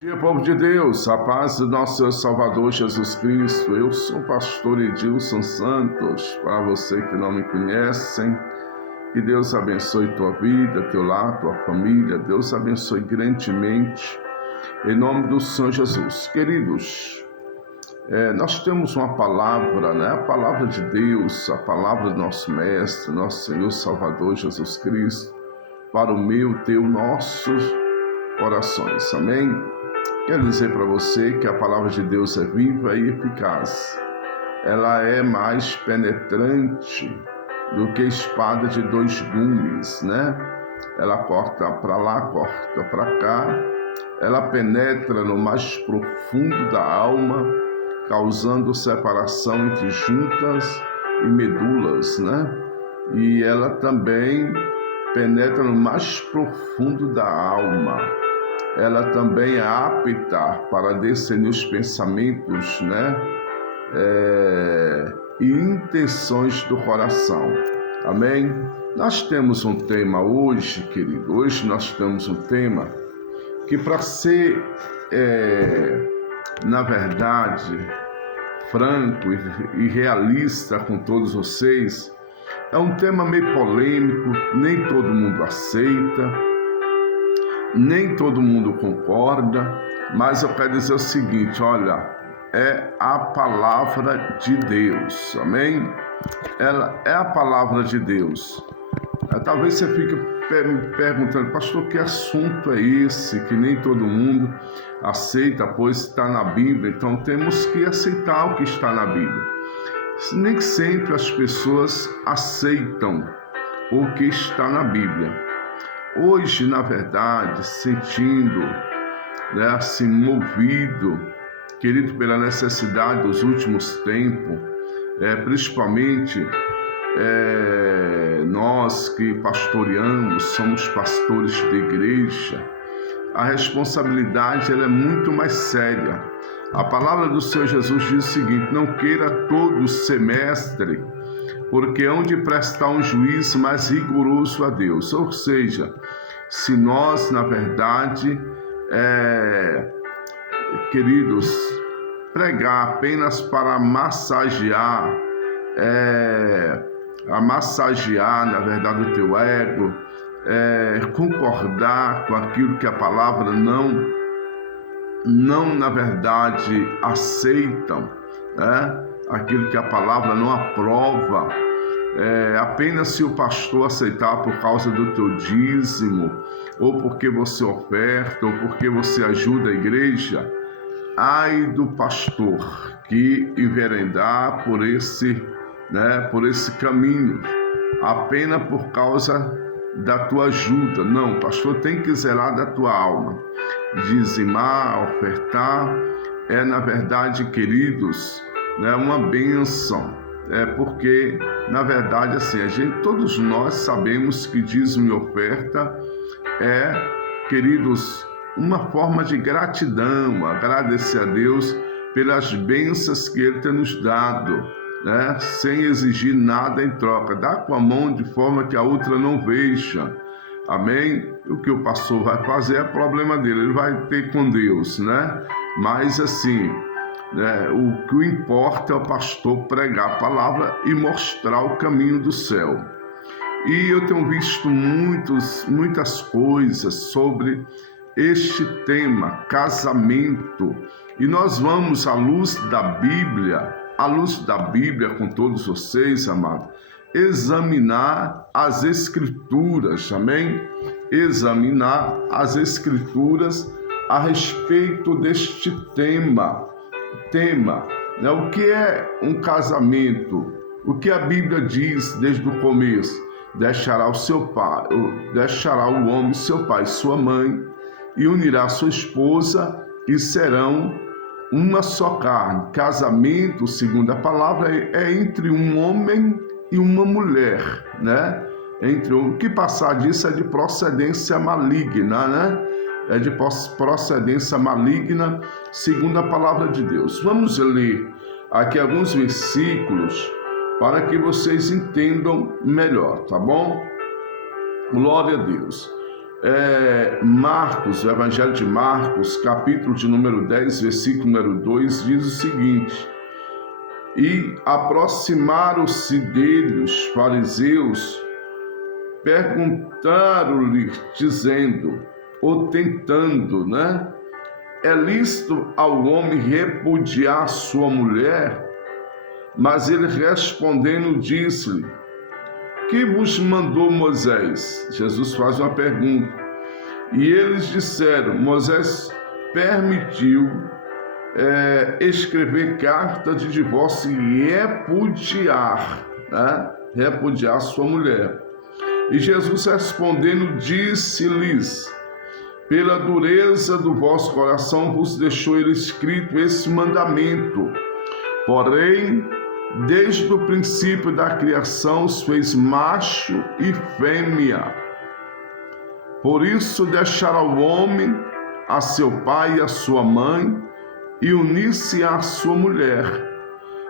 Bom dia, povo de Deus, a paz do nosso Salvador Jesus Cristo. Eu sou o pastor Edilson Santos. Para você que não me conhecem, que Deus abençoe tua vida, teu lar, tua família. Deus abençoe grandemente, em nome do Senhor Jesus. Queridos, nós temos uma palavra, né? A palavra de Deus, a palavra do nosso Mestre, nosso Senhor Salvador Jesus Cristo, para o meu, teu, nossos corações. Amém? Quero dizer para você que a palavra de Deus é viva e eficaz. Ela é mais penetrante do que espada de dois gumes, né? Ela corta para lá, corta para cá. Ela penetra no mais profundo da alma, causando separação entre juntas e medulas, né? E ela também penetra no mais profundo da alma. Ela também é apta para discernir os pensamentos, né? E intenções do coração. Amém? Nós temos um tema hoje, querido. Hoje nós temos um tema que, para ser, na verdade, franco e realista com todos vocês, é um tema meio polêmico, nem todo mundo aceita. Nem todo mundo concorda, mas eu quero dizer o seguinte, olha, é a palavra de Deus, amém? Ela é a palavra de Deus. Talvez você fique me perguntando, pastor, que assunto é esse que nem todo mundo aceita, pois está na Bíblia, então temos que aceitar o que está na Bíblia. Nem sempre as pessoas aceitam o que está na Bíblia. Hoje, na verdade, sentindo, né, assim, movido, querido, pela necessidade dos últimos tempos, principalmente nós que pastoreamos, somos pastores de igreja, a responsabilidade ela é muito mais séria. A palavra do Senhor Jesus diz o seguinte: não queira todo semestre, porque hão de prestar um juízo mais rigoroso a Deus. Ou seja, se nós, na verdade, queridos, pregar apenas para massagear, na verdade, o teu ego, concordar com aquilo que a palavra não, na verdade, aceitam, né? Aquilo que a palavra não aprova, apenas se o pastor aceitar por causa do teu dízimo, ou porque você oferta, ou porque você ajuda a igreja, ai do pastor que enveredar por esse caminho, apenas por causa da tua ajuda. Não, o pastor tem que zelar da tua alma. Dizimar, ofertar, na verdade, queridos, uma bênção, porque, na verdade, assim, todos nós sabemos que dízimo e oferta queridos, uma forma de gratidão, agradecer a Deus pelas bênçãos que Ele tem nos dado, né? Sem exigir nada em troca. Dá com a mão de forma que a outra não veja. Amém? O que o pastor vai fazer é problema dele, ele vai ter com Deus, né? Mas assim, o que importa é o pastor pregar a palavra e mostrar o caminho do céu. E eu tenho visto muitas coisas sobre este tema, casamento. E nós vamos, à luz da Bíblia, com todos vocês, amados, examinar as Escrituras, amém? Examinar as Escrituras a respeito deste tema, né? O que é um casamento? O que a Bíblia diz desde o começo? Deixará o homem seu pai e sua mãe, e unirá sua esposa, e serão uma só carne. Casamento, segundo a palavra, é entre um homem e uma mulher, né? O que passar disso é de procedência maligna, né? É de procedência maligna, segundo a palavra de Deus. Vamos ler aqui alguns versículos para que vocês entendam melhor, tá bom? Glória a Deus. Marcos, o Evangelho de Marcos, capítulo de número 10, versículo número 2, diz o seguinte: e aproximaram-se dele os fariseus, perguntaram-lhe, dizendo, ou tentando, é lícito ao homem repudiar sua mulher? Mas ele respondendo disse-lhe, que vos mandou Moisés? Jesus faz uma pergunta. E eles disseram, Moisés permitiu escrever carta de divórcio e repudiar sua mulher. E Jesus respondendo disse-lhes, pela dureza do vosso coração vos deixou ele escrito esse mandamento. Porém, desde o princípio da criação os fez macho e fêmea. Por isso deixará o homem a seu pai e a sua mãe, e unir-se à sua mulher,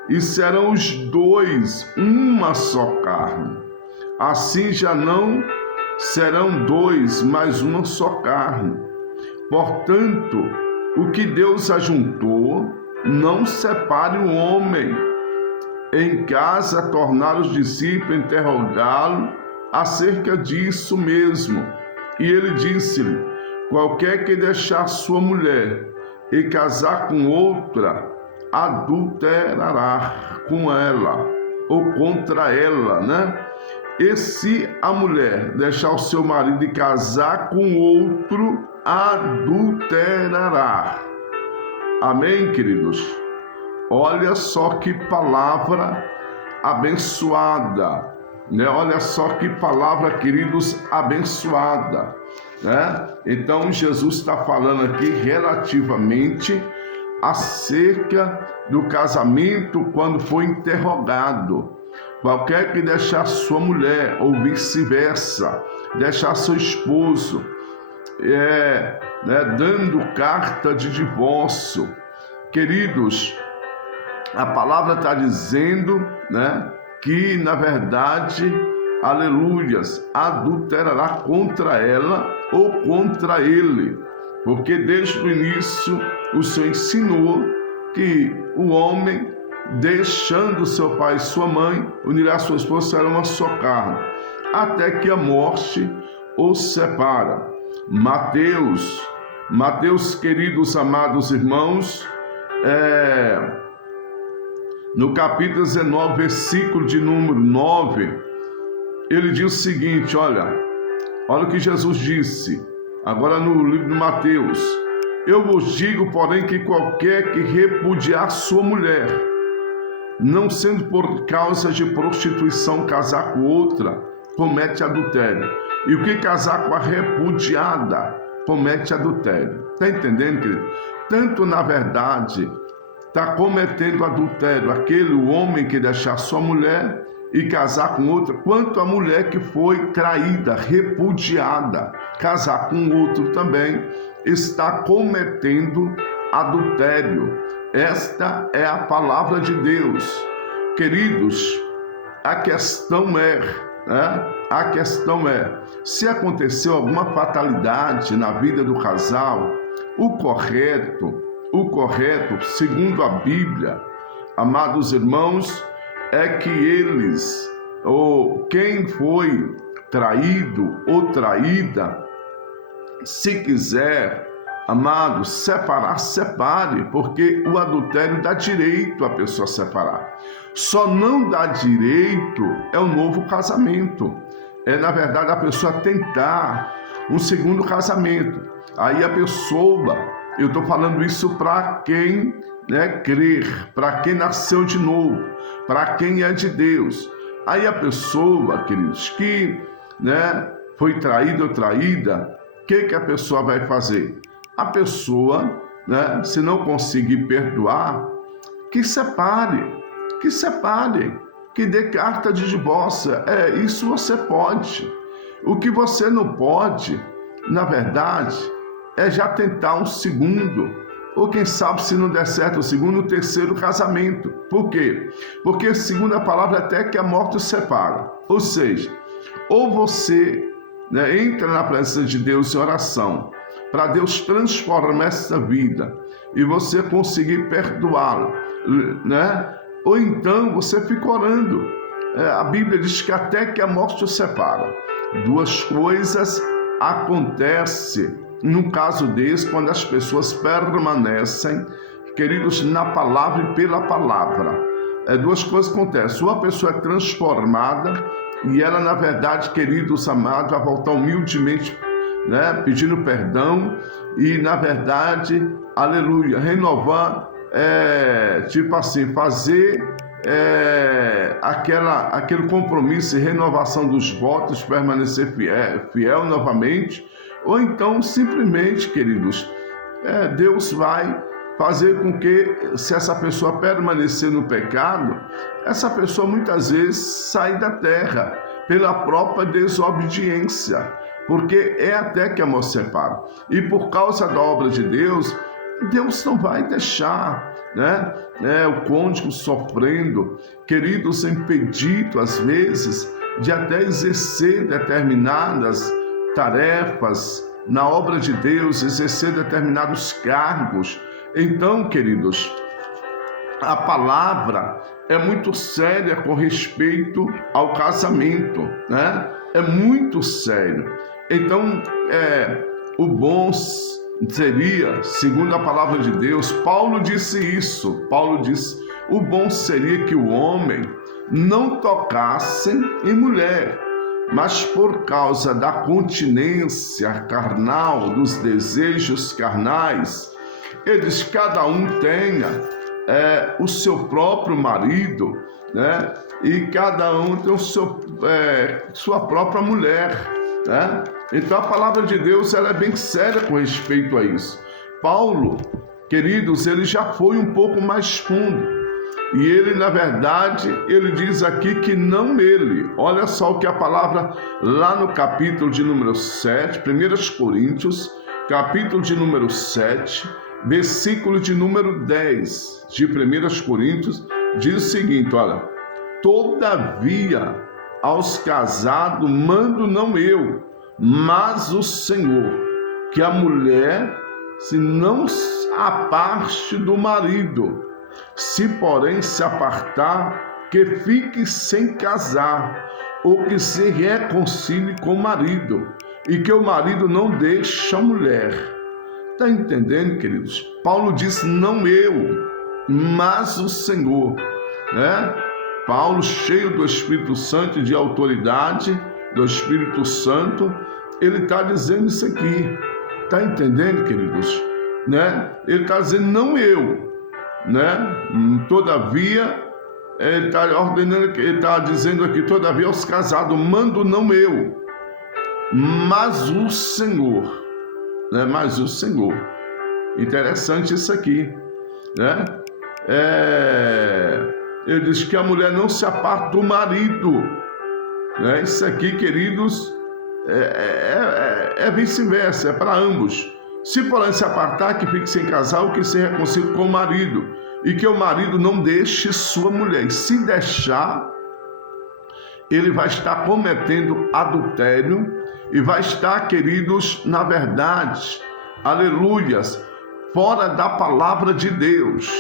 e serão os dois uma só carne. Assim já não serão dois, mas uma só carne. Portanto, o que Deus ajuntou, não separe o homem. Em casa, tornaram os discípulos a interrogá-lo acerca disso mesmo. E ele disse-lhe, qualquer que deixar sua mulher e casar com outra, adulterará com ela, ou contra ela, E se a mulher deixar o seu marido e casar com outro, adulterará. Amém, queridos? Olha só que palavra abençoada, Olha só que palavra, queridos, abençoada, Então, Jesus está falando aqui relativamente acerca do casamento quando foi interrogado. Qualquer que deixar sua mulher, ou vice-versa, deixar seu esposo, dando carta de divórcio. Queridos, a palavra está dizendo, que na verdade, aleluias, adulterará contra ela ou contra ele, porque desde o início o Senhor ensinou que o homem, deixando seu pai e sua mãe, unirá a sua esposa, será uma só carne, até que a morte os separa. Mateus, queridos amados irmãos, no capítulo 19, versículo de número 9, ele diz o seguinte, olha o que Jesus disse, agora no livro de Mateus, eu vos digo, porém, que qualquer que repudiar sua mulher, não sendo por causa de prostituição casar com outra, comete adultério. E o que casar com a repudiada, comete adultério. Está entendendo, querido? Tanto, na verdade, está cometendo adultério aquele homem que deixar sua mulher e casar com outra, quanto a mulher que foi traída, repudiada, casar com outro também, está cometendo adultério. Esta é a palavra de Deus. Queridos, a questão é, se aconteceu alguma fatalidade na vida do casal, o correto, segundo a Bíblia, amados irmãos, é que eles, ou quem foi traído ou traída, se quiser, amado, separar, separe, porque o adultério dá direito à pessoa separar. Só não dá direito é o novo casamento. Na verdade, a pessoa tentar um segundo casamento. Aí a pessoa, eu estou falando isso para quem crer, para quem nasceu de novo, para quem é de Deus. Aí a pessoa, queridos, que foi traído ou traída, o que a pessoa vai fazer? A pessoa, se não conseguir perdoar, que separe, que dê carta de divórcio. Isso você pode. O que você não pode, na verdade, é já tentar um segundo, ou quem sabe, se não der certo, o segundo, o terceiro casamento. Por quê? Porque, segundo a palavra, até que a morte os separa. Ou seja, ou você né? Entra na presença de Deus em oração, para Deus transformar essa vida e você conseguir perdoá-lo, né? Ou então você fica orando. A Bíblia diz que até que a morte os separa. Duas coisas acontecem num caso desse, quando as pessoas permanecem, queridos, na palavra e pela palavra. Duas coisas acontecem. Uma pessoa é transformada e ela, na verdade, queridos amados, vai voltar humildemente, né, pedindo perdão e, na verdade, aleluia, renovar, tipo assim, fazer aquele compromisso e renovação dos votos, permanecer fiel novamente, ou então simplesmente, queridos, Deus vai fazer com que, se essa pessoa permanecer no pecado, essa pessoa muitas vezes sai da terra pela própria desobediência, porque é até que a morte separa. E por causa da obra de Deus, Deus não vai deixar, né, o cônjuge sofrendo, queridos, impedido às vezes de até exercer determinadas tarefas na obra de Deus, exercer determinados cargos. Então, queridos, a palavra é muito séria com respeito ao casamento, né? É muito sério. Então, o bom seria, segundo a palavra de Deus, Paulo disse isso. Paulo disse: o bom seria que o homem não tocasse em mulher, mas por causa da continência carnal, dos desejos carnais, eles cada um tenha o seu próprio marido, né? E cada um tem sua própria mulher, né? Então a palavra de Deus, ela é bem séria com respeito a isso. Paulo, queridos, ele já foi um pouco mais fundo. E ele, na verdade, ele diz aqui que não ele. Olha só o que a palavra lá no capítulo de número 7, 1 Coríntios, capítulo de número 7, versículo de número 10 de 1 Coríntios, diz o seguinte, olha: todavia aos casados mando não eu, mas o Senhor, que a mulher se não aparte do marido. Se, porém, se apartar, que fique sem casar, ou que se reconcilie com o marido, e que o marido não deixe a mulher. Está entendendo, queridos? Paulo diz: não eu, mas o Senhor, né? Paulo, cheio do Espírito Santo e de autoridade do Espírito Santo, ele está dizendo isso aqui. Está entendendo, queridos? Né? Ele está dizendo: não eu, né? Todavia, ele está ordenando, ele está dizendo aqui: todavia aos casados mando não eu, mas o Senhor, né? Mas o Senhor. Interessante isso aqui, né? Ele diz que a mulher não se aparta do marido, né? Isso aqui, queridos, é vice-versa, é para ambos. Se, porém, se apartar, que fique sem casar, ou que se reconcilie com o marido, e que o marido não deixe sua mulher. E se deixar, ele vai estar cometendo adultério e vai estar, queridos, na verdade, aleluias, fora da palavra de Deus.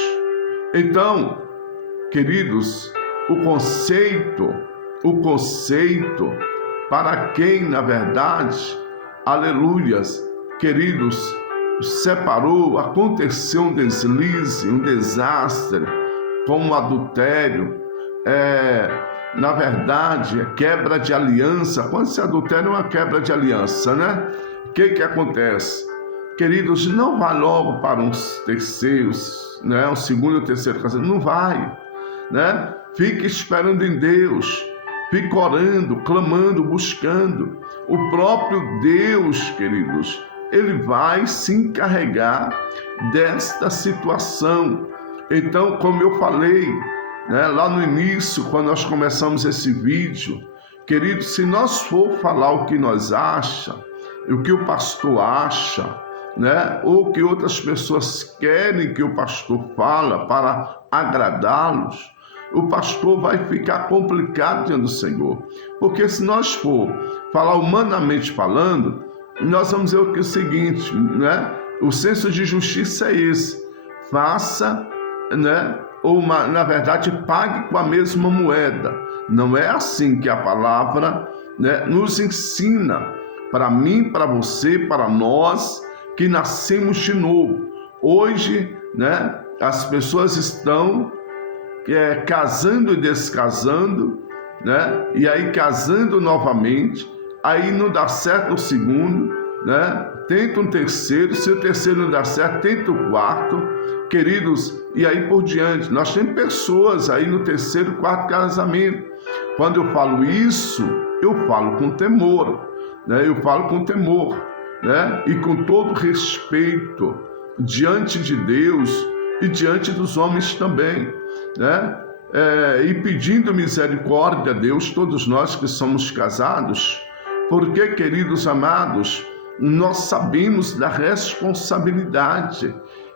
Então, queridos, o conceito para quem, na verdade, aleluias, queridos, separou, aconteceu um deslize, um desastre, como o adultério, na verdade, a quebra de aliança. Quando se adultério é uma quebra de aliança, né? O que acontece? Queridos, não vá logo para uns terceiros, né? Um segundo ou terceiro casamento, não vai, né? Fique esperando em Deus, fique orando, clamando, buscando. O próprio Deus, queridos, ele vai se encarregar desta situação. Então, como eu falei, né, lá no início, quando nós começamos esse vídeo, querido, se nós for falar o que nós achamos, o que o pastor acha, né, ou que outras pessoas querem que o pastor fala para agradá-los, o pastor vai ficar complicado diante do Senhor. Porque se nós for falar humanamente falando, nós vamos ver o seguinte, né? O senso de justiça é esse: faça, né? Ou na verdade pague com a mesma moeda. Não é assim que a palavra, né, nos ensina, para mim, para você, para nós que nascemos de novo. Hoje, né, as pessoas estão casando e descasando, né? E aí casando novamente, aí não dá certo o segundo, né? Tenta um terceiro, se o terceiro não dá certo, tenta o quarto, queridos, e aí por diante. Nós temos pessoas aí no terceiro, quarto casamento. Quando eu falo isso, eu falo com temor, né? Eu falo com temor, né? E com todo respeito diante de Deus e diante dos homens também, né? E pedindo misericórdia a Deus, todos nós que somos casados, porque, queridos amados, nós sabemos da responsabilidade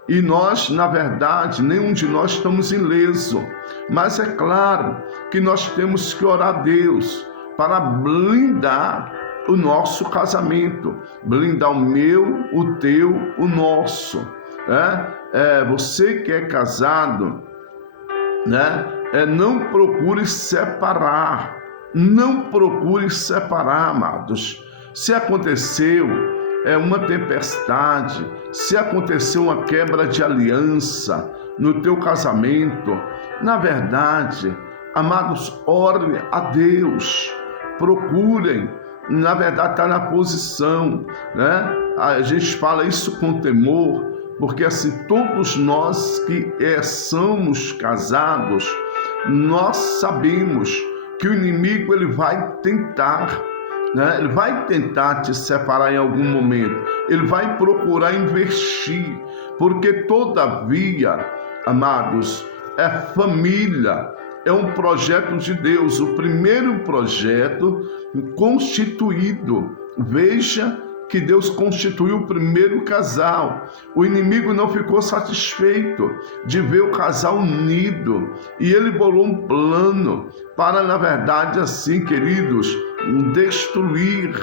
e nós, na verdade, nenhum de nós estamos ileso, mas é claro que nós temos que orar a Deus para blindar o nosso casamento, blindar o meu, o teu, o nosso, né? Você que é casado, né? Não procure separar, amados. Se aconteceu uma tempestade, se aconteceu uma quebra de aliança no teu casamento, na verdade, amados, orem a Deus, procurem, na verdade está na posição, né? A gente fala isso com temor, porque assim, todos nós que somos casados, nós sabemos que o inimigo ele vai tentar, né? Ele vai tentar te separar em algum momento, ele vai procurar investir, porque todavia, amados, família é um projeto de Deus, o primeiro projeto constituído. Veja que Deus constituiu o primeiro casal. O inimigo não ficou satisfeito de ver o casal unido e ele bolou um plano para, na verdade, assim, queridos, destruir,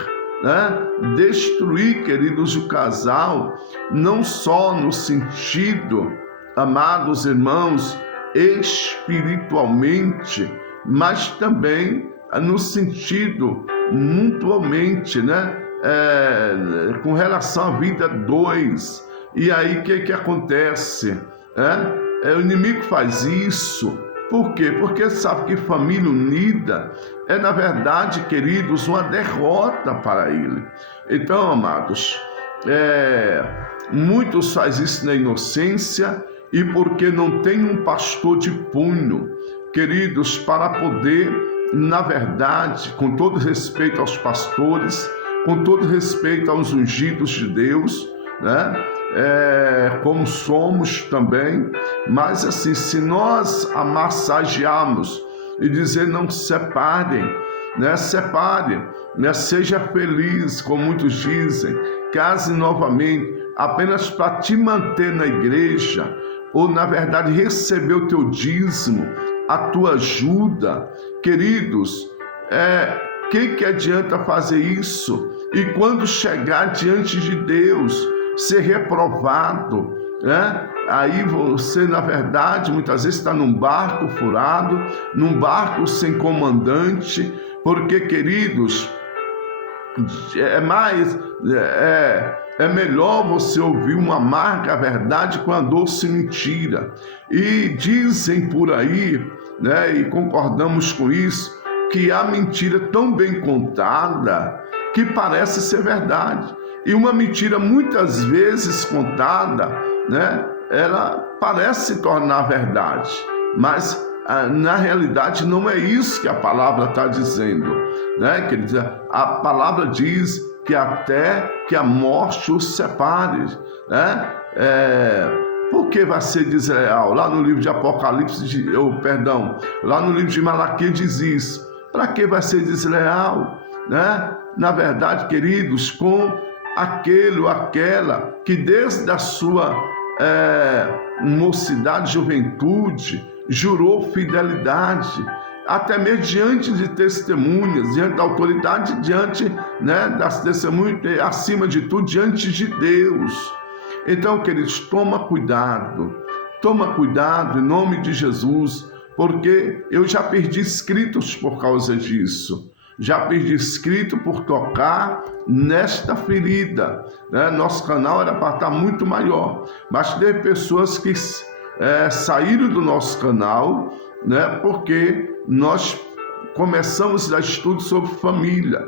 né? Destruir, queridos, o casal, não só no sentido, amados irmãos, espiritualmente, mas também no sentido mutuamente, né? Com relação à vida dois. E aí o que acontece? O inimigo faz isso. Por quê? Porque sabe que família unida na verdade, queridos, uma derrota para ele. Então, amados, muitos fazem isso na inocência e porque não tem um pastor de punho, queridos, para poder, na verdade, com todo respeito aos pastores, com todo respeito aos ungidos de Deus, né? Como somos também, mas assim, se nós amassagearmos e dizer não separem, né? Separe, né? Seja feliz, como muitos dizem, case novamente, apenas para te manter na igreja, ou na verdade receber o teu dízimo, a tua ajuda, queridos, que adianta fazer isso? E quando chegar diante de Deus, ser reprovado, né? Aí você, na verdade, muitas vezes está num barco furado, num barco sem comandante, porque, queridos, é melhor você ouvir uma amarga verdade com a doce mentira. E dizem por aí, né, e concordamos com isso, que a mentira tão bem contada que parece ser verdade. E uma mentira muitas vezes contada, né, ela parece se tornar verdade, mas na realidade não é isso que a palavra está dizendo, né? Quer dizer, a palavra diz que até que a morte os separe, né? Por que vai ser desleal? Lá no livro de Apocalipse, lá no livro de Malaquias diz isso. Para que vai ser desleal, né? Na verdade, queridos, com aquele ou aquela que desde a sua mocidade, juventude, jurou fidelidade, até mesmo diante de testemunhas, diante da autoridade, diante, das testemunhas, acima de tudo, diante de Deus. Então, queridos, toma cuidado em nome de Jesus, porque eu já perdi inscritos por causa disso. Já perdi inscrito por tocar nesta ferida. Nosso canal era para estar muito maior, mas teve pessoas que saíram do nosso canal, porque nós começamos a estudo sobre família.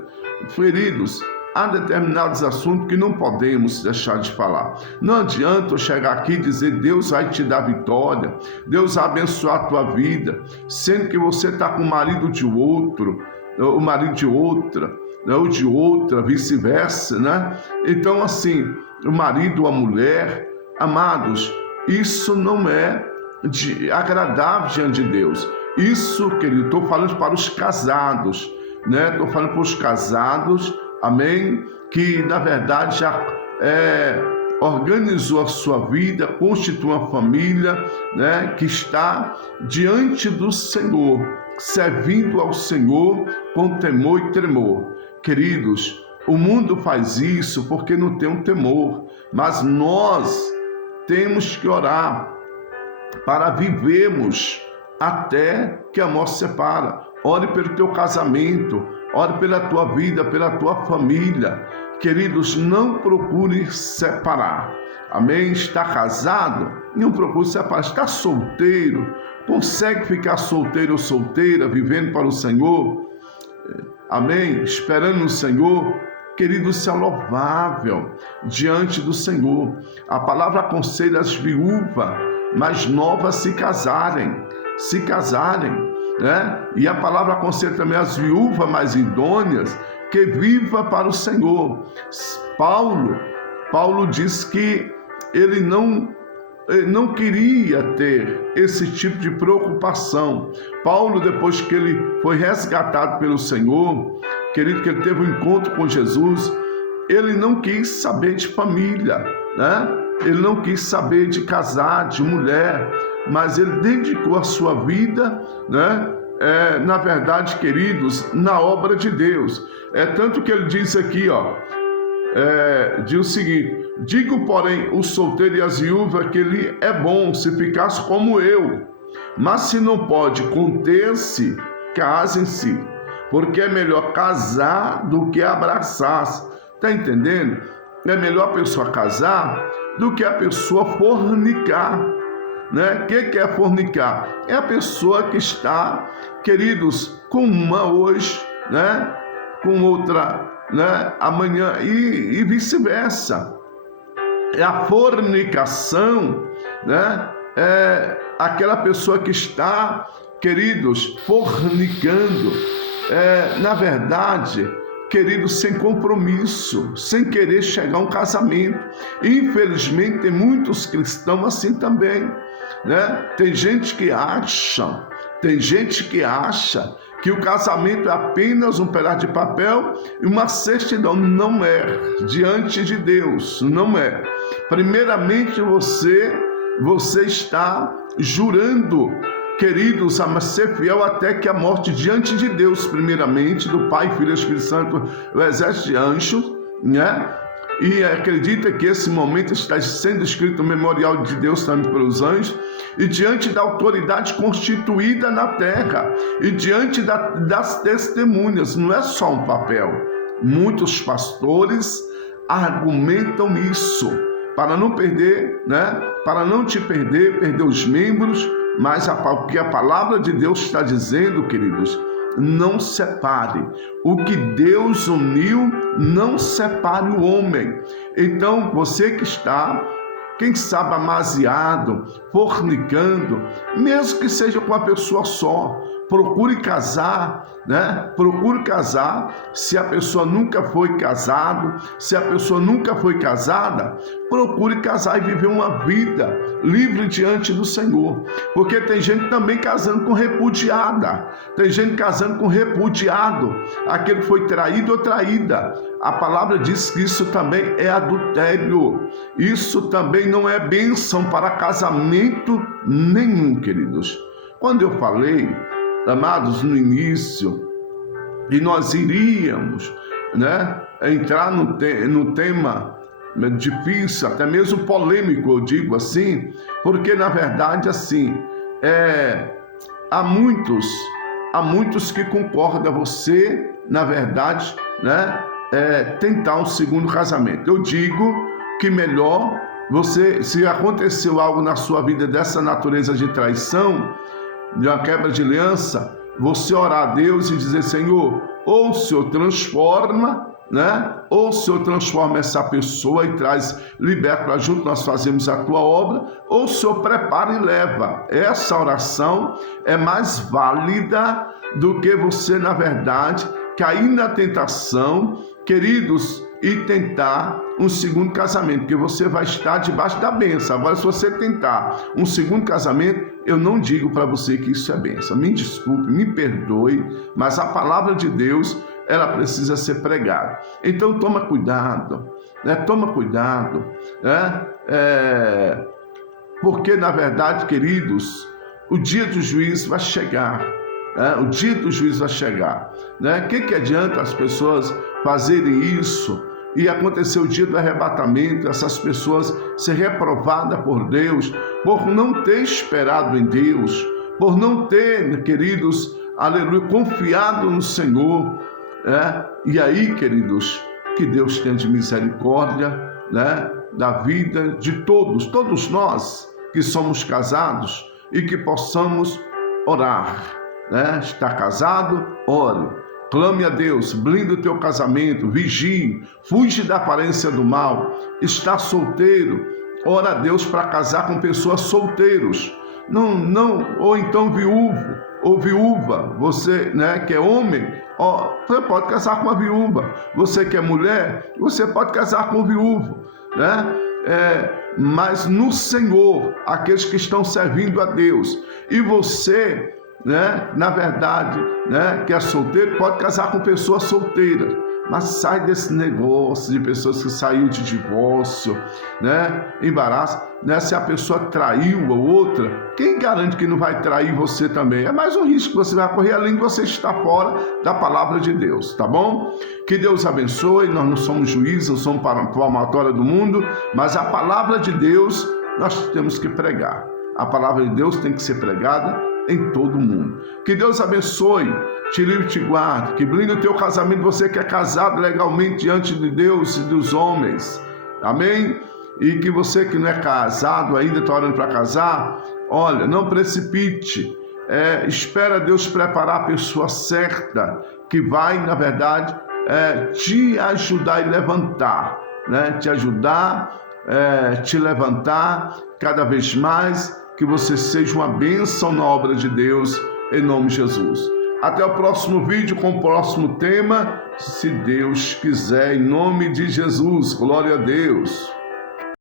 Queridos, há determinados assuntos que não podemos deixar de falar. Não adianta eu chegar aqui e dizer Deus vai te dar vitória, Deus vai abençoar a tua vida, sendo que você está com o marido de outro, o marido de outra, ou de outra, vice-versa, Então, assim, o marido, a mulher, amados, isso não é agradável diante de Deus. Isso, querido, estou falando para os casados, Estou falando para os casados, amém? Que, na verdade, já organizou a sua vida, constituiu uma família, que está diante do Senhor, servindo ao Senhor com temor e tremor. Queridos, o mundo faz isso porque não tem um temor, mas nós temos que orar para vivermos até que a morte separa. Ore pelo teu casamento, ore pela tua vida, pela tua família. Queridos, não procure separar. Amém? Está casado? Não procure separar. Está solteiro? Consegue ficar solteiro ou solteira, vivendo para o Senhor? Amém? Esperando no Senhor? Querido, isso é louvável diante do Senhor. A palavra aconselha as viúvas mais novas se casarem, E a palavra aconselha também as viúvas mais idôneas que viva para o Senhor. Paulo diz que ele não queria ter esse tipo de preocupação. Paulo, depois que ele foi resgatado pelo Senhor, querido, que ele teve um encontro com Jesus, ele não quis saber de família, Ele não quis saber de casar, de mulher, mas ele dedicou a sua vida, na verdade, queridos, na obra de Deus. Tanto que ele diz aqui, diz o seguinte: digo, porém, o solteiro e as viúvas que lhe é bom se ficasse como eu, mas se não pode conter-se, casem-se, porque é melhor casar do que abraçar-se. Está entendendo? É melhor a pessoa casar do que a pessoa fornicar. O que é fornicar? É a pessoa que está, queridos, com uma hoje, com outra, amanhã, e vice-versa. É a fornicação, é aquela pessoa que está, queridos, fornicando, na verdade, queridos, sem compromisso, sem querer chegar a um casamento. Infelizmente, tem muitos cristãos assim também, Tem gente que acha que o casamento é apenas um pedaço de papel e uma certidão. Não é, diante de Deus, não é. Primeiramente, você está jurando, queridos, a ser fiel até que a morte diante de Deus, primeiramente, do Pai, Filho e Espírito Santo, o exército de anjos, E acredita que esse momento está sendo escrito no memorial de Deus também pelos anjos, e diante da autoridade constituída na terra, e diante das testemunhas. Não é só um papel. Muitos pastores argumentam isso, para não perder, para não te perder os membros, mas o que a palavra de Deus está dizendo, queridos, não separe. O que Deus uniu, não separe o homem. Então, você que está, quem sabe, amaziado, fornicando, mesmo que seja com uma pessoa só, procure casar, né? Procure casar. Se a pessoa nunca foi casado, se a pessoa nunca foi casada, procure casar e viver uma vida livre diante do Senhor. Porque tem gente também casando com repudiada, tem gente casando com repudiado, aquele que foi traído ou traída. A palavra diz que isso também é adultério. Isso também não é bênção para casamento nenhum, queridos. Quando eu falei, amados, no início, e nós iríamos, né, entrar no tema difícil, até mesmo polêmico, eu digo assim, porque na verdade assim, há muitos que concordam, você, na verdade, né, tentar um segundo casamento. Eu digo que melhor você, se aconteceu algo na sua vida dessa natureza de traição, de uma quebra de aliança, você orar a Deus e dizer: Senhor, ou o Senhor transforma, né? Ou o Senhor transforma essa pessoa e traz, liberta para junto, nós fazemos a tua obra, ou o Senhor prepara e leva. Essa oração é mais válida do que você, na verdade, cair na tentação, queridos, e tentar um segundo casamento, porque você vai estar debaixo da bênção. Agora, se você tentar um segundo casamento, eu não digo para você que isso é bênção. Me desculpe, me perdoe, mas a palavra de Deus, ela precisa ser pregada. Então, toma cuidado, né? Toma cuidado, né? Porque, na verdade, queridos, o dia do juízo vai chegar. O dia do juízo vai chegar. O que adianta as pessoas fazerem isso e acontecer o dia do arrebatamento, essas pessoas ser reprovadas por Deus, por não ter esperado em Deus, por não ter, queridos, aleluia, confiado no Senhor. E aí, queridos, que Deus tenha de misericórdia, né, da vida de todos nós que somos casados, e que possamos orar. Está casado? Ore. Clame a Deus, blinde o teu casamento, vigie, fuge da aparência do mal. Está solteiro? Ora a Deus para casar com pessoas solteiros. Não, ou então viúvo ou viúva. Você, né, que é homem, você pode casar com a viúva. Você que é mulher, você pode casar com o viúvo, né? Mas no Senhor, aqueles que estão servindo a Deus. E você, né, na verdade, né, que é solteiro, pode casar com pessoas solteiras, mas sai desse negócio de pessoas que saíram de divórcio, né, embaraço, né, se a pessoa traiu a outra, quem garante que não vai trair você também? É mais um risco que você vai correr, além de você estar fora da palavra de Deus, tá bom? Que Deus abençoe. Nós não somos juízes, não somos palmatória do mundo, mas a palavra de Deus nós temos que pregar. A palavra de Deus tem que ser pregada em todo mundo. Que Deus abençoe, te livre e te guarde, que blinde o teu casamento, você que é casado legalmente diante de Deus e dos homens. Amém? E que você que não é casado ainda, está orando para casar, olha, não precipite, espera Deus preparar a pessoa certa, que vai, na verdade, te ajudar e levantar, né? Te ajudar, te levantar cada vez mais, que você seja uma bênção na obra de Deus, em nome de Jesus. Até o próximo vídeo com o próximo tema, se Deus quiser, em nome de Jesus. Glória a Deus.